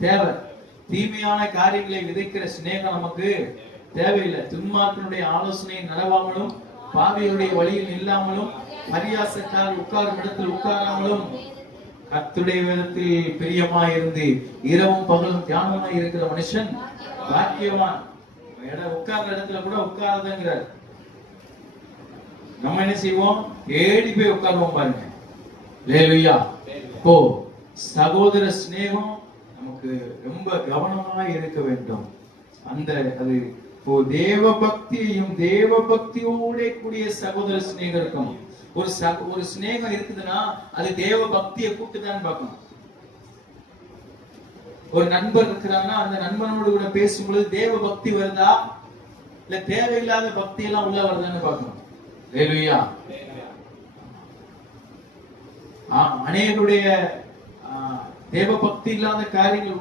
தேவை. தீமையான காரியங்களை விதைக்கிற சிநேகம் நமக்கு தேவையில்லை. துன்மார்க்கனுடைய ஆலோசனை நடவாமலும், பாவிகளுடைய வழியில் இல்லாமலும், பரியாசக்காரர் உட்காரும் இடத்தில் உட்காராமலும், கர்த்தருடைய வேதத்தில் பிரியமாயிருந்து இரவும் பகலும் தியானமாய் இருக்கிற மனுஷன் பாக்கியவான். உட்கார்ந்த இடத்துல கூட உட்காரதுங்கிறார். நம்ம என்ன செய்வோம்? தேடி போய் உட்காருவோம் பாருங்க. அல்லேலூயா. இப்போ சகோதர சிநேகம் நமக்கு ரொம்ப கவனமா இருக்க வேண்டும். அது இப்போ தேவ பக்தியையும் தேவ பக்தியோட கூடிய சகோதர சிநேகம் இருக்கும். ஒரு சிநேகம் இருக்குதுன்னா அது தேவ பக்தியை கூட்டுதான் பார்க்கணும். ஒரு நண்பர் இருக்கிறாங்கன்னா அந்த நண்பனோடு கூட பேசும்பொழுது தேவ பக்தி வருதா இல்ல தேவையில்லாத பக்தி எல்லாம் உள்ள வருதான்னு பார்க்கணும். அல்லேலூயா. அநேகருடைய தேவ பக்தி இல்லாத காரியங்கள்